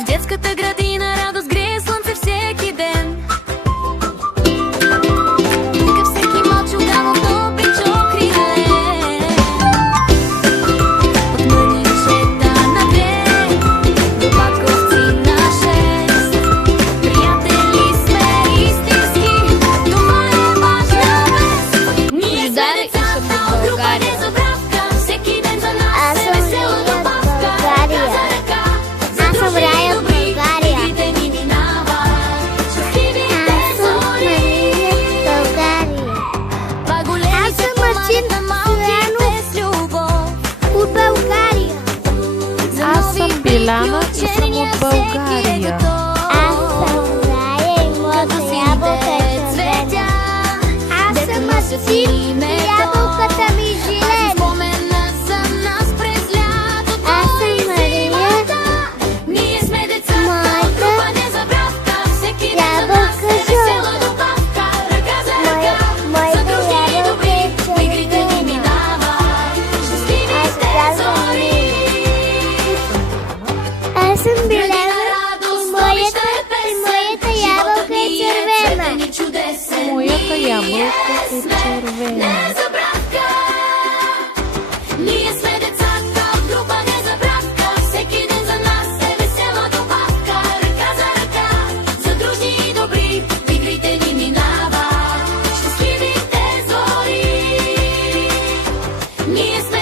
В детската градина радост грее слънце всеки ден. Нека всеки мълчи отдавно обича криле. От мъничета на две до батковци на шест. Приятели сме истински, това е важна вест. Ние сме децата от група Незабравка. Всеки ден за нас е весела добавка. Ръка за ръка, задружени добри, игрите ни минават. Щастливите зори. Па големи са команда, малки без любов. От България. Аз съм Биляна и съм от България. Аз съм Рая и моята ябълка е червена. Аз съм Асим и ябълката ми жилена. Аз съм Мария, Ние сме децата, моята група Незабравка. Всеки ден за нас ябълка е весела жълта. добавка. Ръка за ръка, Моята задружени ябълка добри, е игрите ни червена. минават. Щастливите зори. Аз съм Биляна Радост, и моята ябълка е червена. Моята ябълка е червена. Незабравка. Ние сме децата от група Незабравка. Всеки ден за нас е весела добавка. Ръка за ръка, задружни и добри, игрите ни минават. Щастливите зори. Ние сме